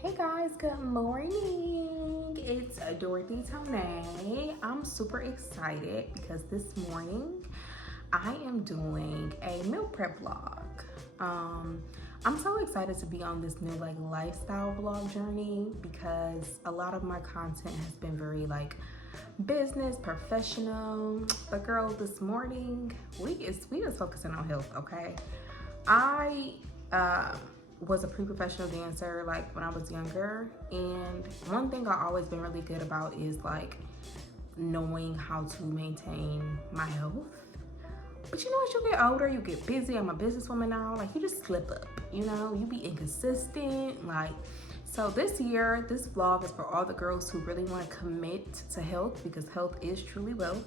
Hey guys, good morning. It's Dorothy Tomei. I'm super excited because this morning I am doing a meal prep vlog. I'm so excited to be on this new lifestyle vlog journey because a lot of my content has been very business, professional. But girl, this morning we is focusing on health, okay? I was a pre-professional dancer when I was younger, and one thing I always been really good about is knowing how to maintain my health. But you know, as you get older, you get busy. I'm a businesswoman now. You just slip up, you be inconsistent. So this year, this vlog is for all the girls who really want to commit to health, because health is truly wealth,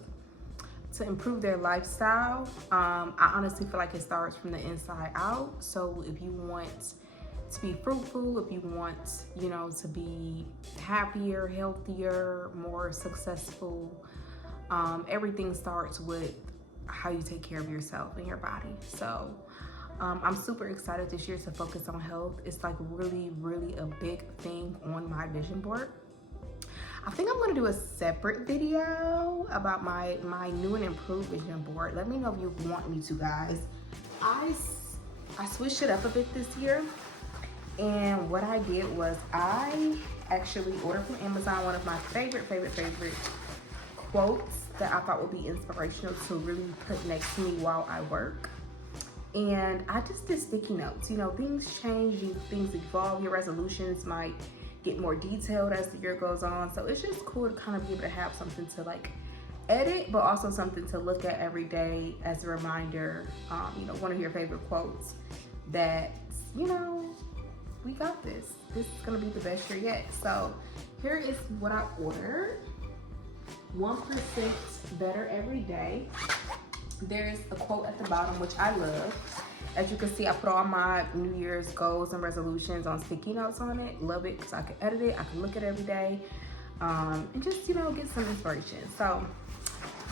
to improve their lifestyle. I honestly feel like it starts from the inside out. So if you want to be fruitful, if you want, to be happier, healthier, more successful, everything starts with how you take care of yourself and your body. So I'm super excited this year to focus on health. It's really, really a big thing on my vision board. I think I'm gonna do a separate video about my new and improved vision board. Let me know if you want me to, guys. I switched it up a bit this year, and what I did was I actually ordered from Amazon one of my favorite quotes that I thought would be inspirational to really put next to me while I work. And I just did sticky notes. Things change, things evolve, your resolutions might get more detailed as the year goes on. So it's just cool to kind of be able to have something to edit, but also something to look at every day as a reminder. One of your favorite quotes that, we got this. This is gonna be the best year yet. So here is what I ordered. 1% better every day. There's a quote at the bottom, which I love. As you can see, I put all my New Year's goals and resolutions on sticky notes on it. Love it because I can edit it, I can look at it every day, and just, get some inspiration. So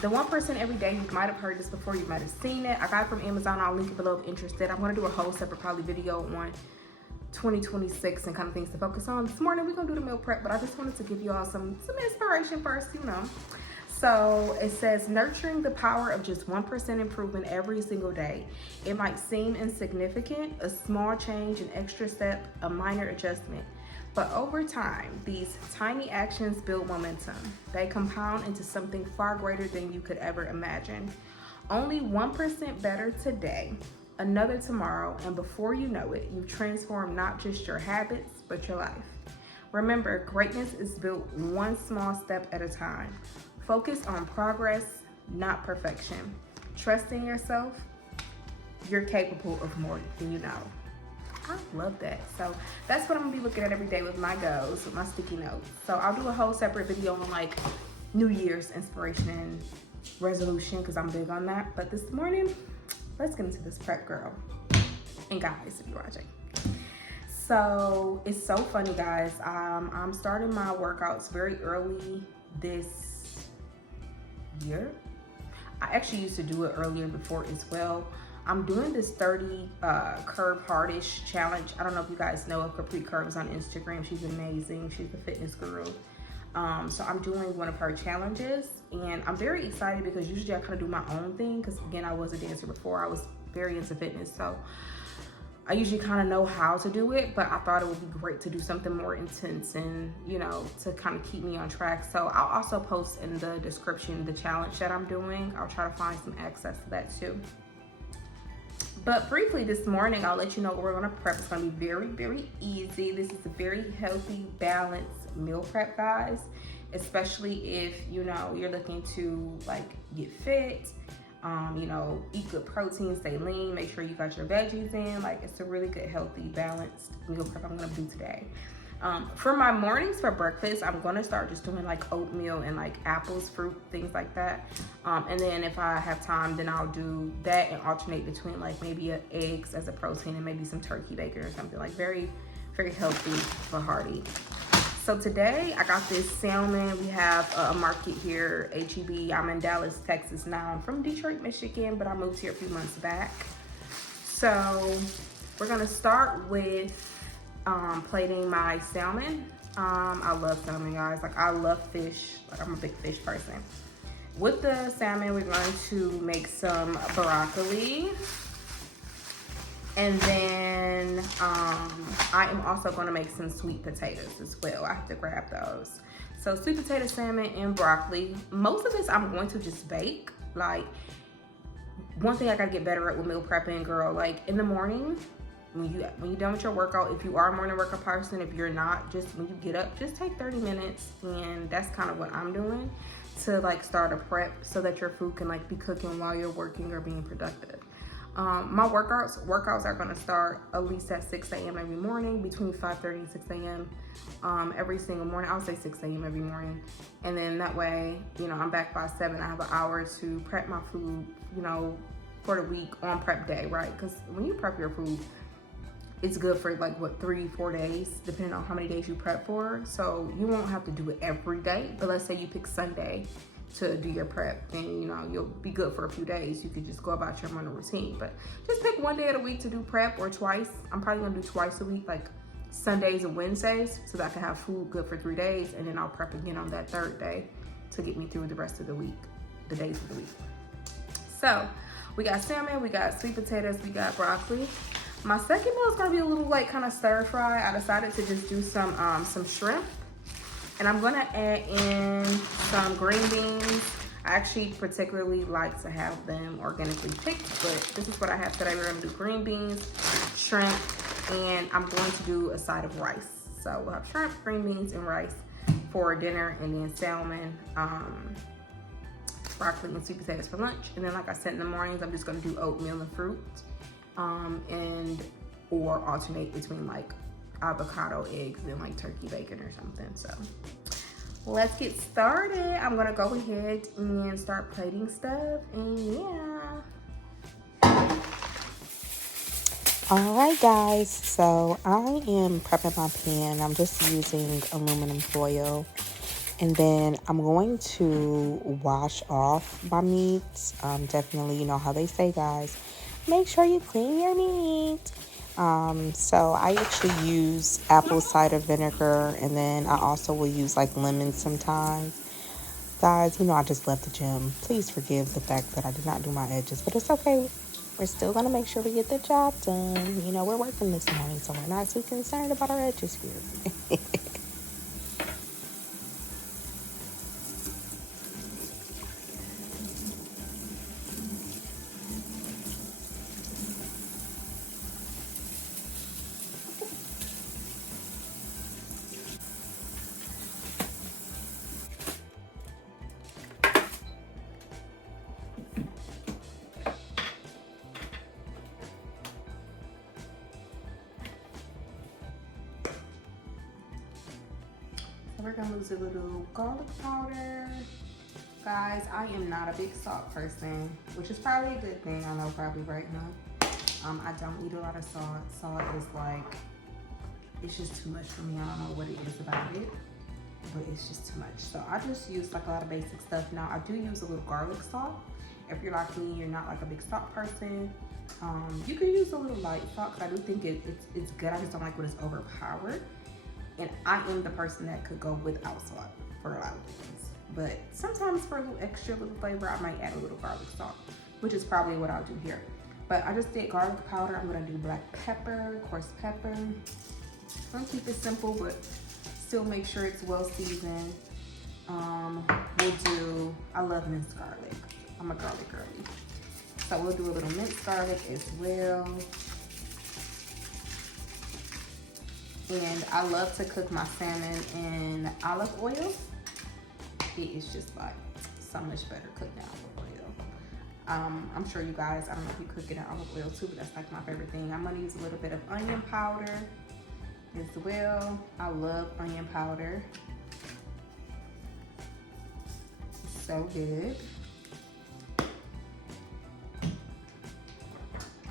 the 1% every day, you might have heard this before, you might have seen it. I got it from Amazon. I'll link it below if interested. I'm gonna do a whole separate probably video on 2026 and kind of things to focus on. This morning we're gonna do the meal prep, but I just wanted to give you all some inspiration first, So it says, nurturing the power of just 1% improvement every single day. It might seem insignificant, a small change, an extra step, a minor adjustment. But over time, these tiny actions build momentum. They compound into something far greater than you could ever imagine. Only 1% better today, another tomorrow, and before you know it, you've transformed not just your habits, but your life. Remember, greatness is built one small step at a time. Focus on progress, not perfection. Trust in yourself. You're capable of more than you know. I love that. So that's what I'm gonna be looking at every day with my goals, with my sticky notes. So I'll do a whole separate video on New Year's inspiration and resolution, because I'm big on that. But this morning, let's get into this prep, girl. And guys, if you're watching. So it's so funny, guys. I'm starting my workouts very early this year. I actually used to do it earlier before as well. I'm doing this 30 curve hardish challenge. I don't know if you guys know of Capri Curves on Instagram. She's amazing. She's a fitness guru. So I'm doing one of her challenges, and I'm very excited because usually I kind of do my own thing, because again, I was a dancer before. I was very into fitness, so I usually kind of know how to do it, but I thought it would be great to do something more intense and, to kind of keep me on track. So I'll also post in the description the challenge that I'm doing. I'll try to find some access to that too. But briefly this morning, I'll let you know what we're gonna prep. It's gonna be very, very easy. This is a very healthy, balanced meal prep, guys. Especially if, you're looking to get fit, eat good protein, stay lean, make sure you got your veggies in. It's a really good, healthy, balanced meal prep I'm gonna do today. For my mornings for breakfast, I'm gonna start just doing oatmeal and apples, fruit, things like that. And then if I have time, then I'll do that and alternate between maybe eggs as a protein and maybe some turkey bacon or something. Very, very healthy but hearty. So today I got this salmon. We have a market here, HEB. I'm in Dallas, Texas now. I'm from Detroit, Michigan, but I moved here a few months back. So we're gonna start with plating my salmon. I love salmon, guys. Like, I love fish. Like, I'm a big fish person. With the salmon, we're going to make some broccoli. And then I am also going to make some sweet potatoes as well. I have to grab those. So sweet potato, salmon, and broccoli. Most of this I'm going to just bake. Like, one thing I gotta get better at with meal prepping, girl, like in the morning, when you're done with your workout, if you are a morning workout person, if you're not, just when you get up, just take 30 minutes, and that's kind of what I'm doing to like start a prep so that your food can like be cooking while you're working or being productive. My workouts are gonna start at least at 6 a.m. every morning, between 5:30 and 6 a.m. Every single morning. I'll say 6 a.m. every morning, and then that way, you know, I'm back by 7. I have an hour to prep my food, you know, for the week on prep day, right? Because when you prep your food, it's good for like what, 3-4 days, depending on how many days you prep for. So you won't have to do it every day, but let's say you pick Sunday to do your prep, and you know you'll be good for a few days. You could just go about your morning routine, but just pick one day of the week to do prep, or twice. I'm probably gonna do twice a week, like Sundays and Wednesdays, so that I can have food good for 3 days, and then I'll prep again on that 3rd day to get me through the rest of the week, the days of the week. So we got salmon, we got sweet potatoes, we got broccoli. My second meal is gonna be a little like kind of stir fry. I decided to just do some shrimp, and I'm gonna add in some green beans. I actually particularly like to have them organically picked, but this is what I have today. We're gonna do green beans, shrimp, and I'm going to do a side of rice. So we'll have shrimp, green beans, and rice for dinner, and then salmon, broccoli, and sweet potatoes for lunch. And then, like I said, in the mornings, I'm just gonna do oatmeal and fruit, or alternate between like avocado, eggs, and like turkey bacon or something. So let's get started. I'm gonna go ahead and start plating stuff, and yeah. All right, guys, so I am prepping my pan. I'm just using aluminum foil, and then I'm going to wash off my meats. Definitely, you know how they say, guys, make sure you clean your meat. So I actually use apple cider vinegar, and then I also will use like lemon sometimes. Guys, you know I just left the gym. Please forgive the fact that I did not do my edges, but it's okay. We're still going to make sure we get the job done. You know, we're working this morning, so we're not too concerned about our edges here. We're gonna use a little garlic powder. Guys, I am not a big salt person, which is probably a good thing. I know probably right now. I don't eat a lot of salt. Salt is like, it's just too much for me. I don't know what it is about it, but it's just too much. So I just use like a lot of basic stuff. Now I do use a little garlic salt. If you're like me, you're not like a big salt person. You can use a little light salt, because I do think it's good. I just don't like when it's overpowered. And I am the person that could go without salt for a lot of things. But sometimes for a little extra little flavor, I might add a little garlic salt, which is probably what I'll do here. But I just did garlic powder. I'm gonna do black pepper, coarse pepper. I'm gonna keep it simple, but still make sure it's well seasoned. I love minced garlic. I'm a garlic girly. So we'll do a little minced garlic as well. And I love to cook my salmon in olive oil. It is just like so much better cooked in olive oil. I'm sure you guys, I don't know if you cook it in olive oil too, but that's like my favorite thing. I'm gonna use a little bit of onion powder as well. I love onion powder. It's so good.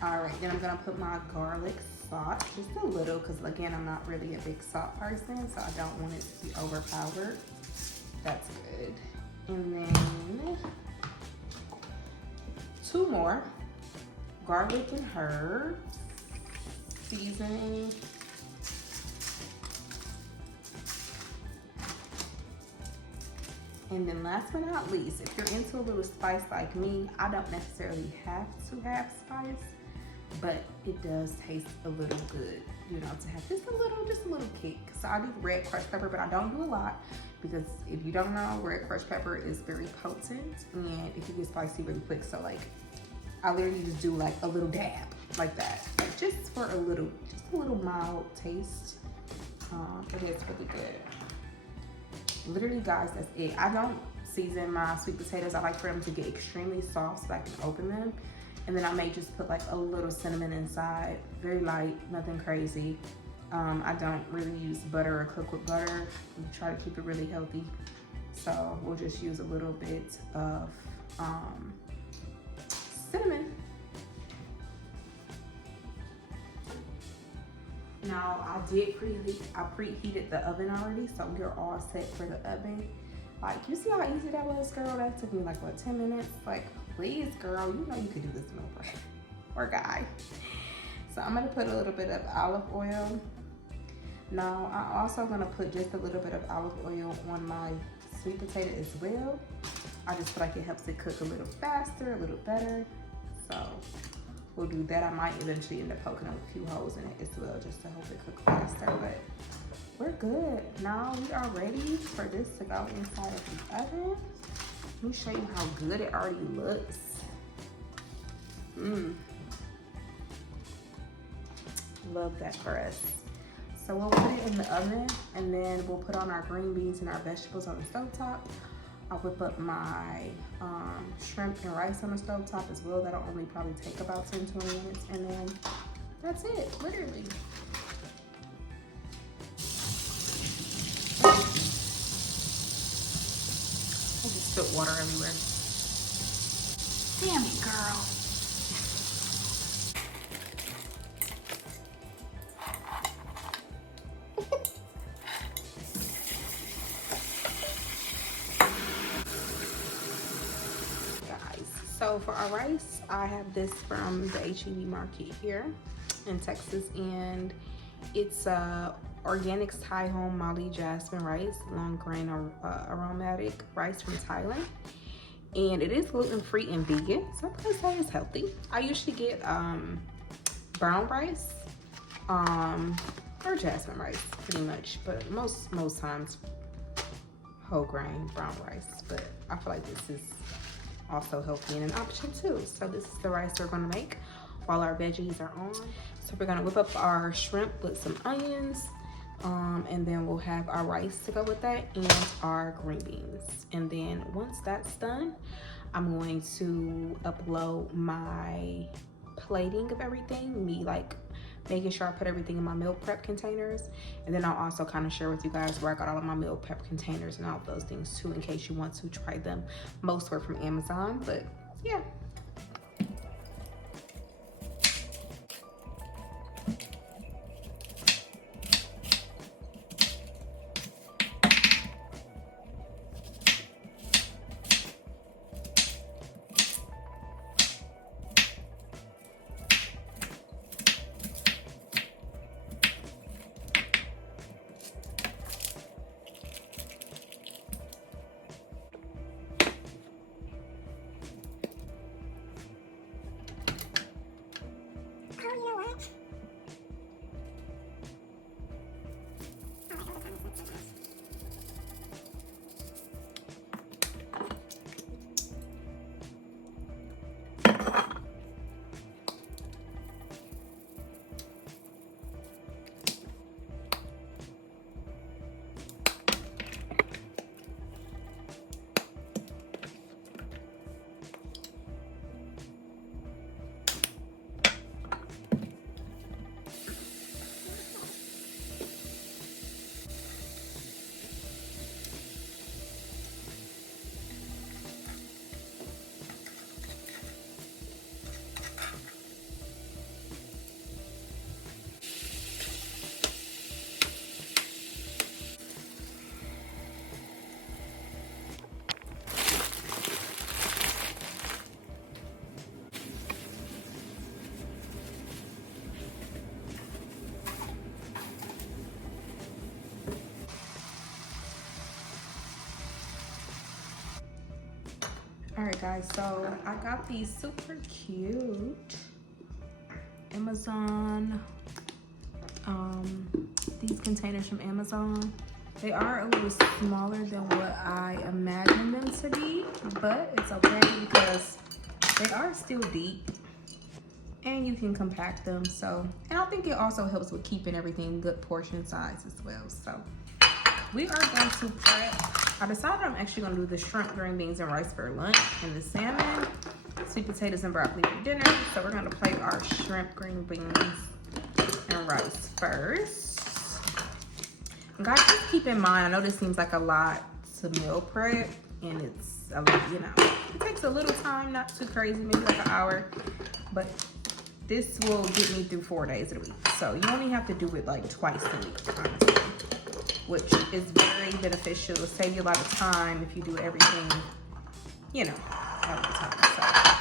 All right, then I'm gonna put my garlic salt, just a little, because again, I'm not really a big salt person, so I don't want it to be overpowered. That's good. And then 2 more, garlic and herb seasoning. And then last but not least, if you're into a little spice like me, I don't necessarily have to have spice, but it does taste a little good, you know, to have just a little kick. So I do red crushed pepper, but I don't do a lot because if you don't know, red crushed pepper is very potent and it can get spicy really quick. So like, I literally just do like a little dab like that, like just for a little mild taste. But it's really good. Literally, guys, that's it. I don't season my sweet potatoes. I like for them to get extremely soft so I can open them. And then I may just put like a little cinnamon inside, very light, nothing crazy. I don't really use butter or cook with butter. We try to keep it really healthy. So we'll just use a little bit of cinnamon. Now I preheated the oven already, so we're all set for the oven. Like, you see how easy that was, girl? That took me like, what, 10 minutes? Like, please, girl, you know you could do this no brain. Or guy. So I'm gonna put a little bit of olive oil. Now, I'm also gonna put just a little bit of olive oil on my sweet potato as well. I just feel like it helps it cook a little faster, a little better. So we'll do that. I might eventually end up poking a few holes in it as well, just to help it cook faster, but we're good. Now we are ready for this to go inside of the oven. Let me show you how good it already looks. Love that for us. So we'll put it in the oven and then we'll put on our green beans and our vegetables on the stovetop. I'll whip up my shrimp and rice on the stovetop as well. That'll only probably take about 10-20 minutes, and then that's it, literally. I just spilled water everywhere. Damn it, girl. So for our rice, I have this from the HEB market here in Texas, and it's organic Thai home Mali jasmine rice, long grain aromatic rice from Thailand, and it is gluten-free and vegan, so I'm gonna say it's healthy. I usually get brown rice or jasmine rice pretty much, but most times whole grain brown rice, but I feel like this is also healthy and an option too. So this is the rice we're gonna make while our veggies are on. So we're gonna whip up our shrimp with some onions, and then we'll have our rice to go with that and our green beans. And then once that's done, I'm going to upload my plating of everything, me like making sure I put everything in my meal prep containers. And then I'll also kind of share with you guys where I got all of my meal prep containers and all of those things too, in case you want to try them. Most were from Amazon, but yeah. guys, so I got these super cute Amazon, these containers from Amazon. They are a little smaller than what I imagined them to be, but it's okay because they are still deep and you can compact them. So, and I think it also helps with keeping everything good portion size as well. So we are going to prep. I decided I'm actually gonna do the shrimp, green beans, and rice for lunch, and the salmon, sweet potatoes, and broccoli for dinner. So we're gonna plate our shrimp, green beans, and rice first. And guys, just keep in mind, I know this seems like a lot to meal prep, and it's a lot, you know, it takes a little time, not too crazy, maybe like an hour, but this will get me through 4 days of the week. So you only have to do it like twice a week, honestly, which is very beneficial. It'll save you a lot of time if you do everything, you know, all the time. So.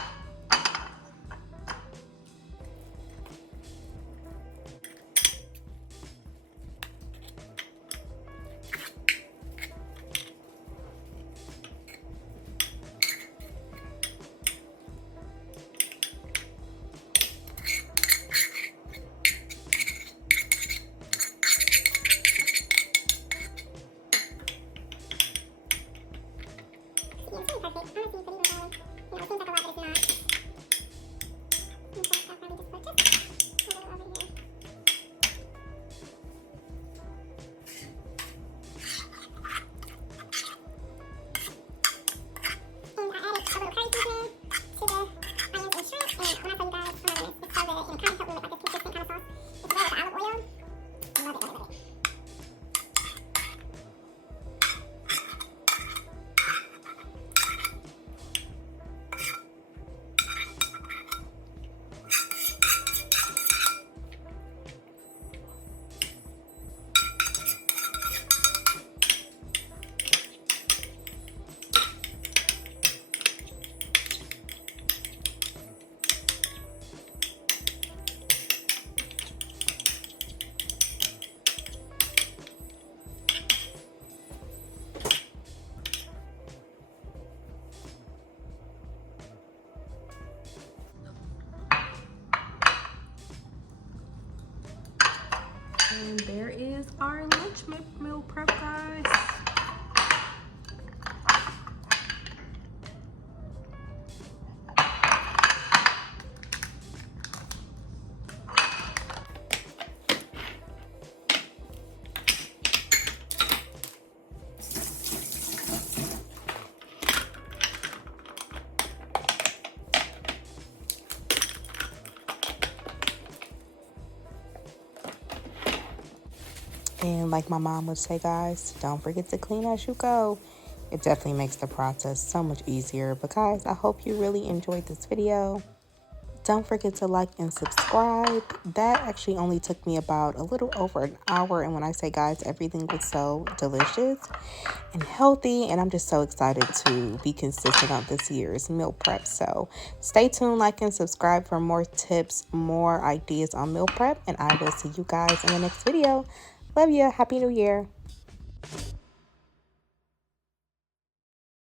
And there is our lunch meal prep, guys. And like my mom would say, guys, don't forget to clean as you go. It definitely makes the process so much easier. But guys, I hope you really enjoyed this video. Don't forget to like and subscribe. That actually only took me about a little over an hour. And when I say, guys, everything was so delicious and healthy. And I'm just so excited to be consistent on this year's meal prep. So stay tuned, like and subscribe for more tips, more ideas on meal prep. And I will see you guys in the next video. Love you. Happy New Year.